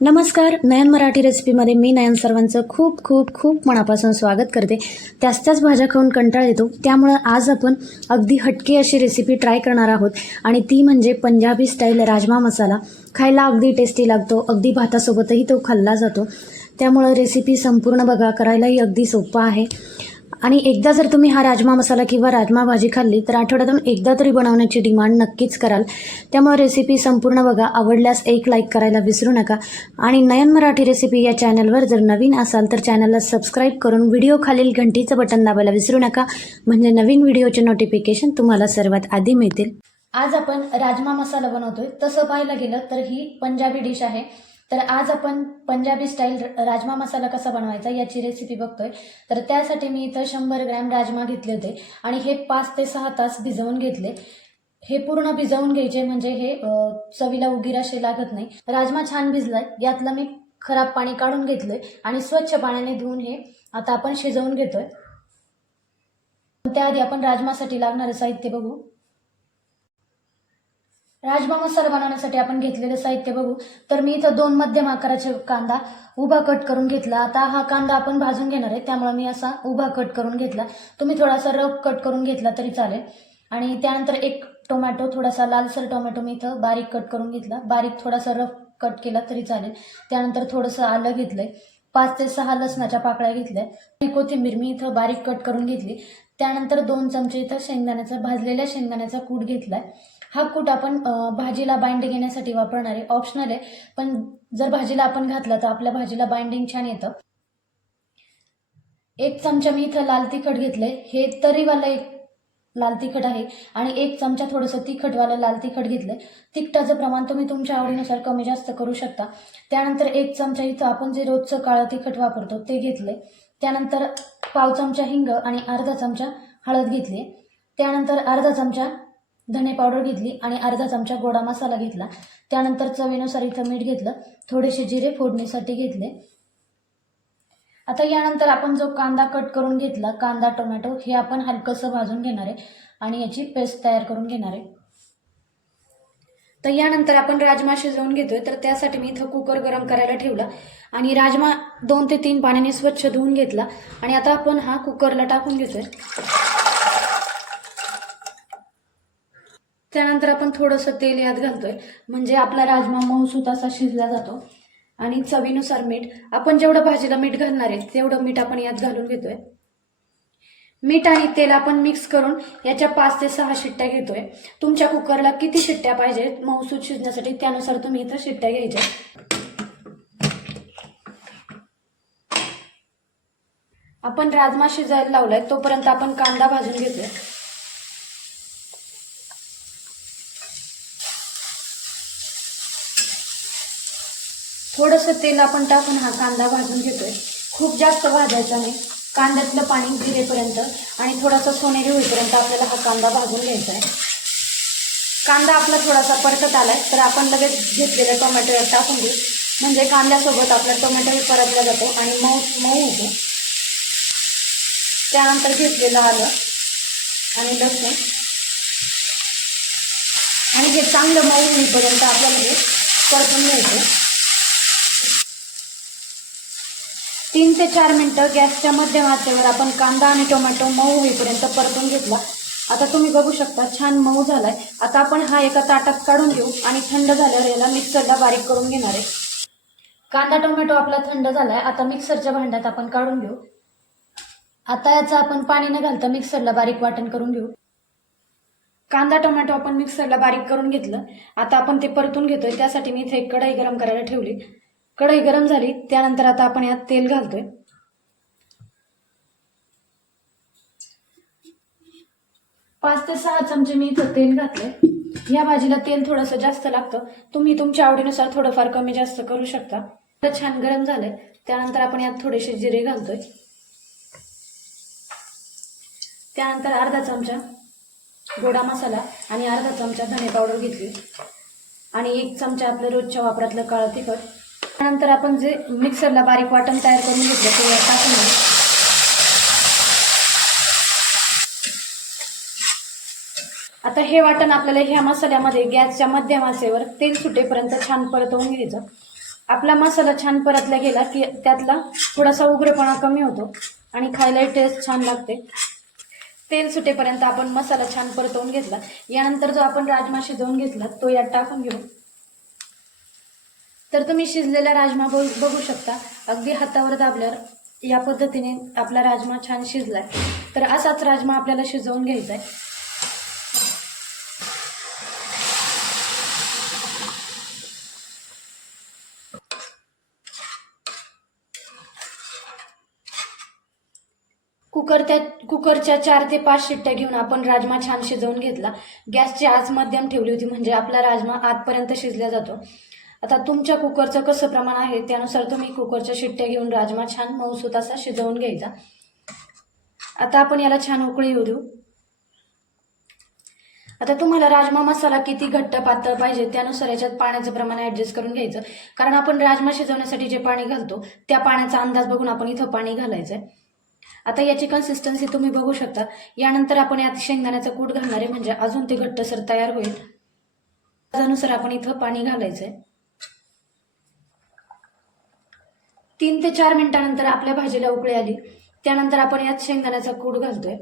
नमस्कार, नयन मराठी रेसिपीमध्ये मी नयन सर्वांचं खूप खूप खूप मनापासून स्वागत करते. त्याच भाज्या खाऊन कंटाळा येतो, त्यामुळं आज आपण अगदी हटके अशी रेसिपी ट्राय करणार आहोत आणि ती म्हणजे पंजाबी स्टाईल राजमा मसाला. खायला अगदी टेस्टी लागतो, अगदी भातासोबतही तो खाल्ला जातो. त्यामुळं रेसिपी संपूर्ण बघा, करायलाही अगदी सोपं आहे. आणि एकदा जर तुम्ही हा राजमा मसाला किंवा राजमा भाजी खाल्ली तर आठवड्यातून एकदा तरी बनवण्याची डिमांड नक्कीच कराल. त्यामुळे रेसिपी संपूर्ण बघा, आवडल्यास एक लाईक करायला विसरू नका. आणि नयन मराठी रेसिपी या चॅनलवर जर नवीन असाल तर चॅनलला सबस्क्राईब करून व्हिडिओ खालील घंटीचं बटन दाबायला विसरू नका, म्हणजे नवीन व्हिडिओचे नोटिफिकेशन तुम्हाला सर्वात आधी मिळतील. आज आपण राजमा मसाला बनवतोय. तसं पाहायला गेलं तर ही पंजाबी डिश आहे. तर आज आपण पंजाबी स्टाईल राजमा मसाला कसा बनवायचा याची रेसिपी बघतोय. तर त्यासाठी मी इथं 100 ग्रॅम राजमा घेतले होते आणि हे 5 ते 6 तास भिजवून घेतले. हे पूर्ण भिजवून घ्यायचे, म्हणजे हे चवीला उगीर असे लागत नाही. राजमा छान भिजलाय, यातलं मी खराब पाणी काढून घेतलंय आणि स्वच्छ पाण्याने धुवून हे आता आपण शिजवून घेतोय. त्याआधी आपण राजमासाठी लागणारे साहित्य बघू. राजमा मसाला बनवण्यासाठी आपण घेतलेले साहित्य बघू तर मी इथं 2 मध्यम आकाराचे कांदा उभा कट करून घेतला. आता हा कांदा आपण भाजून घेणार आहे, त्यामुळे मी असा उभा कट करून घेतला. तुम्ही थोडासा रफ कट करून घेतला तरी चालेल. आणि त्यानंतर एक टोमॅटो, थोडासा लालसर टोमॅटो मी इथं बारीक कट करून घेतला. बारीक थोडासा रफ कट केला तरी चालेल. त्यानंतर थोडंसं आलं घेतलंय. 5 ते 6 लसणाच्या पाकळ्या घेतल्या. कोथिंबीर मी इथं बारीक कट करून घेतली. त्यानंतर 2 चमचे इथं भाजलेल्या शेंगदाण्याचा कूट घेतलाय. हा कूट आपण भाजीला बाइंडिंग येण्यासाठी वापरणार आहे, ऑप्शनल आहे, पण जर भाजीला आपण घातला तर आपल्या भाजीला बाइंडिंग छान येतं. 1 चमचा मी इथं लाल तिखट घेतलंय. हे तरीवाला एक लाल तिखट आहे आणि 1 चमचा थोडंसं तिखटवालं लाल तिखट घेतलंय. तिखटाचं प्रमाण तुम्ही तुमच्या आवडीनुसार कमी जास्त करू शकता. त्यानंतर 1 चमचा इथं आपण जे रोजचं काळं तिखट वापरतो ते घेतलंय. त्यानंतर पाव चमचा हिंग आणि अर्धा चमचा हळद घेतली. त्यानंतर अर्धा चमचा धने पावडर घेतली आणि अर्धा चमचा गोडा मसाला घेतला. त्यानंतर चवीनुसार इथं मीठ घेतलं. थोडेसे जिरे फोडणीसाठी घेतले. आता यानंतर आपण जो कांदा कट करून घेतला, कांदा टोमॅटो, हे आपण हलकंसं भाजून घेणार आहे आणि याची पेस्ट तयार करून घेणार आहे. तर यानंतर आपण राजमा शिजवून घेतोय. तर त्यासाठी मी इथं कुकर गरम करायला ठेवला आणि राजमा 2 ते 3 पाण्याने स्वच्छ धुवून घेतला आणि आता आपण हा कुकरला टाकून घेतोय. त्यानंतर आपण थोडंसं तेल यात घालतोय, म्हणजे आपला राजमा मऊसूत असा शिजला जातो. आणि चवीनुसार मीठ, आपण जेवढं भाजीला मीठ घालणार आहे तेवढं मीठ आपण यात घालून घेतोय. मीठ आणि तेल आपण मिक्स करून याच्या 5 ते 6 शिट्ट्या घेतोय. तुमच्या कुकरला किती शिट्ट्या पाहिजे मऊसूत शिजण्यासाठी त्यानुसार तुम्ही इथं शिट्ट्या घ्यायच्या. आपण राजमा शिजायला लावलाय तोपर्यंत आपण कांदा भाजून घेतोय. थोडंसं तेल आपण टाकून हा कांदा भाजून घेतोय. खूप जास्त भाजायचा नाही, कांद्यातलं पाणी जिरेपर्यंत आणि थोडासा सोनेरी होईपर्यंत आपल्याला हा कांदा भाजून घ्यायचा आहे. कांदा आपला थोडासा परतत आलाय तर आपण लगेच घेतलेले टोमॅटो यात टाकून देऊ, म्हणजे कांद्यासोबत आपला टोमॅटोही परतला जातो आणि मऊ मऊ होतो. त्यानंतर घेतलेलं आलं आणि लसूण आणि हे चांगलं मऊ होईपर्यंत आपल्याला हे परतून घ्यायचं. 3 ते 4 मिनिटं गॅसच्या मध्यम आचेवर आपण कांदा आणि टोमॅटो मऊ होईपर्यंत परतून घेतला. आता तुम्ही बघू शकता छान मऊ झालाय. आता आपण हा एका ताटात काढून घेऊ आणि थंड झाल्यावर याला मिक्सरला बारीक करून घेणार आहे. कांदा टोमॅटो आपला थंड झालाय, आता मिक्सरच्या भांड्यात आपण काढून घेऊ. आता याचं आपण पाणी न घालता मिक्सरला बारीक वाटण करून घेऊ. कांदा टोमॅटो आपण मिक्सरला बारीक करून घेतलं. आता आपण ते परतून घेतोय. त्यासाठी मी इथे एक कढई गरम करायला ठेवली. कढई गरम झाली त्यानंतर आता आपण यात तेल घालतोय. 5 ते 6 चमचे मी इथं तेल घातलंय. या भाजीला तेल थोडंसं जास्त लागतं, तुम्ही तुमच्या आवडीनुसार थोडंफार कमी जास्त करू शकता. तर छान गरम झालंय त्यानंतर आपण यात थोडेसे जिरे घालतोय. त्यानंतर अर्धा चमचा गोडा मसाला आणि अर्धा चमचा धने पावडर घेतली आणि 1 चमचा आपलं रोजच्या वापरातलं काळं तिखट. त्यानंतर आपण जे मिक्सरला बारीक वाटण तयार करून घेतलं ते यात टाकून घेऊ. आता हे वाटण आपल्याला ह्या मसाल्यामध्ये गॅसच्या मध्यम आचेवर तेल सुटेपर्यंत छान परतवून घ्यायचं. आपला मसाला छान परतला गेला की त्यातला थोडासा उग्रपणा कमी होतो आणि खायलाही टेस्ट छान लागते. तेल सुटेपर्यंत आपण मसाला छान परतवून घेतला. यानंतर जो आपण राजमा शिजवून घेतला तो यात टाकून घेऊ. तर तुम्ही शिजलेला राजमा बघू शकता. अगदी हातावर दाबल्यावर या पद्धतीने आपला राजमा छान शिजलाय. तर असाच राजमा आपल्याला शिजवून घ्यायचा आहे. कुकरच्या 4 ते 5 शिट्ट्या घेऊन आपण राजमा छान शिजवून घेतला. गॅसची आच मध्यम ठेवली होती म्हणजे आपला राजमा आतपर्यंत शिजला जातो. आता तुमच्या कुकरचं कसं प्रमाण आहे त्यानुसार तुम्ही कुकरच्या शिट्ट्या घेऊन राजमा छान मऊसूत असा शिजवून घ्यायचा. आता आपण याला छान उकळी येऊ देऊ. आता तुम्हाला राजमा मसाला किती घट्ट पातळ पाहिजे त्यानुसार याच्यात पाण्याचं प्रमाण ऍडजस्ट करून घ्यायचं. कारण आपण राजमा शिजवण्यासाठी जे पाणी घालतो त्या पाण्याचा अंदाज बघून आपण इथं पाणी घालायचंय. आता याची कन्सिस्टन्सी तुम्ही बघू शकता. यानंतर आपण यात शेंगदाण्याचा कूट घालणार आहे म्हणजे अजून ते घट्टसर तयार होईल. त्यानुसार आपण इथं पाणी घालायचंय. 3 ते 4 मिनिटांनंतर आपल्या भाजीला उकळी आली. त्यानंतर आपण यात शेंगदाण्याचा कूट घालतोय.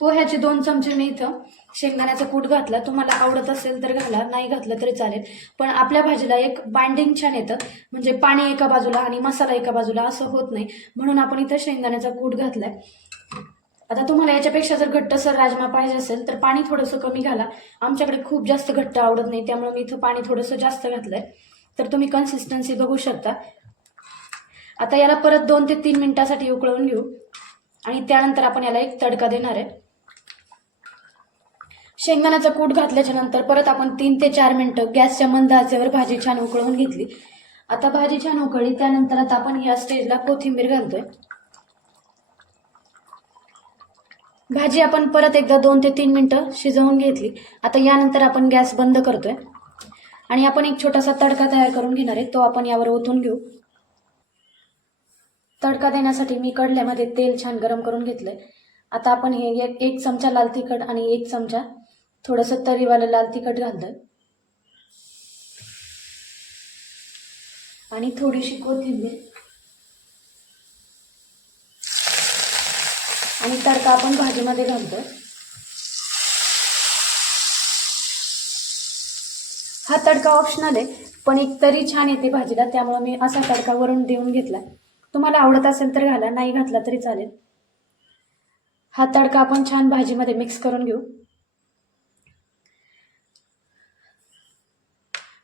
पोह्याचे 2 चमचे मी इथं शेंगदाण्याचा कूट घातला. तुम्हाला आवडत असेल तर घाला, नाही घातलं तरी चालेल. पण आपल्या भाजीला एक बाइंडिंग छान येतं म्हणजे पाणी एका बाजूला आणि मसाला एका बाजूला असं होत नाही म्हणून आपण इथं शेंगदाण्याचा कूट घातलाय. आता तुम्हाला याच्यापेक्षा जर घट्टसर राजमा पाहिजे असेल तर पाणी थोडंसं कमी घाला. आमच्याकडे खूप जास्त घट्ट आवडत नाही त्यामुळे मी इथं पाणी थोडंसं जास्त घातलंय. तर तुम्ही कन्सिस्टन्सी बघू शकता. आता याला परत 2 ते 3 मिनिटांसाठी उकळवून घेऊ आणि त्यानंतर आपण याला एक तडका देणार आहे. शेंगदाण्याचा कूट घातल्याच्या नंतर परत आपण 3 ते 4 मिनिटं गॅसच्या मंद आचेवर भाजी छान उकळवून घेतली. आता भाजी छान उकळली त्यानंतर आता आपण या स्टेजला कोथिंबीर घालतोय. भाजी आपण परत एकदा 2 ते 3 मिनिटं शिजवून घेतली. आता यानंतर आपण गॅस बंद करतोय आणि आपण एक छोटासा तडका तयार करून घेणार आहे. तो आपण यावर ओतून घेऊ. तडका देण्यासाठी मी कढल्यामध्ये तेल छान गरम करून घेतलंय. आता आपण हे 1 चमचा लाल तिखट आणि 1 चमचा थोडंसं तरीवालं लाल तिखट घालतोय आणि थोडीशी कोथिंबीर आणि तडका आपण भाजीमध्ये घालतोय. हा तडका ऑप्शनल आहे पण एक तरी छान येते भाजीला त्यामुळे मी असा तडका वरून देऊन घेतला. तुम्हाला आवडत असेल तर घाला, नाही घातला तरी चालेल. हा तडका आपण छान भाजीमध्ये मिक्स करून घेऊ.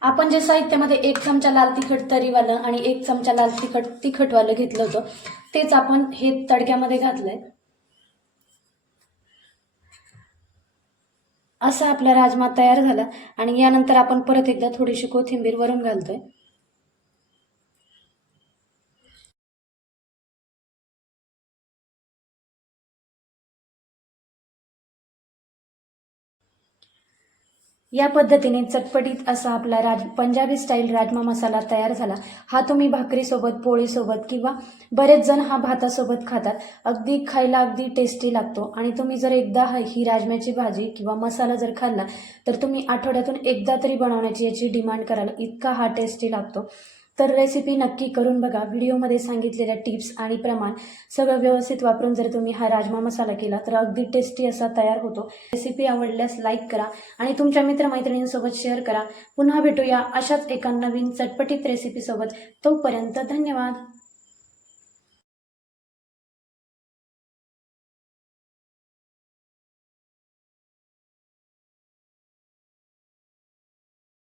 आपण जे साहित्यामध्ये 1 चमचा लाल तिखट तरीवालं आणि 1 चमचा लाल तिखट तिखटवालं घेतलं होतं तेच आपण हे तडक्यामध्ये घातलंय. असा आपला राजमा तयार झाला आणि यानंतर आपण परत एकदा थोडीशी कोथिंबीर वरून घालतोय. या पद्धतीने चटपटीत असा आपला पंजाबी स्टाईल राजमा मसाला तयार झाला. हा तुम्ही भाकरीसोबत, पोळीसोबत किंवा बरेच जण हा भातासोबत खातात. अगदी खायला अगदी टेस्टी लागतो आणि तुम्ही जर एकदा ही राजम्याची भाजी किंवा मसाला जर खाल्ला तर तुम्ही आठवड्यातून एकदा तरी बनवण्याची याची डिमांड कराल, इतका हा टेस्टी लागतो. तर रेसिपी नक्की करून बघा. व्हिडिओमध्ये सांगितलेल्या टिप्स आणि प्रमाण सगळं व्यवस्थित वापरून जर तुम्ही हा राजमा मसाला केला तर अगदी टेस्टी असा तयार होतो. रेसिपी आवडल्यास लाईक करा आणि तुमच्या मित्रमैत्रिणींसोबत शेअर करा. पुन्हा भेटूया अशाच एका नवीन चटपटीत रेसिपीसोबत. तोपर्यंत धन्यवाद.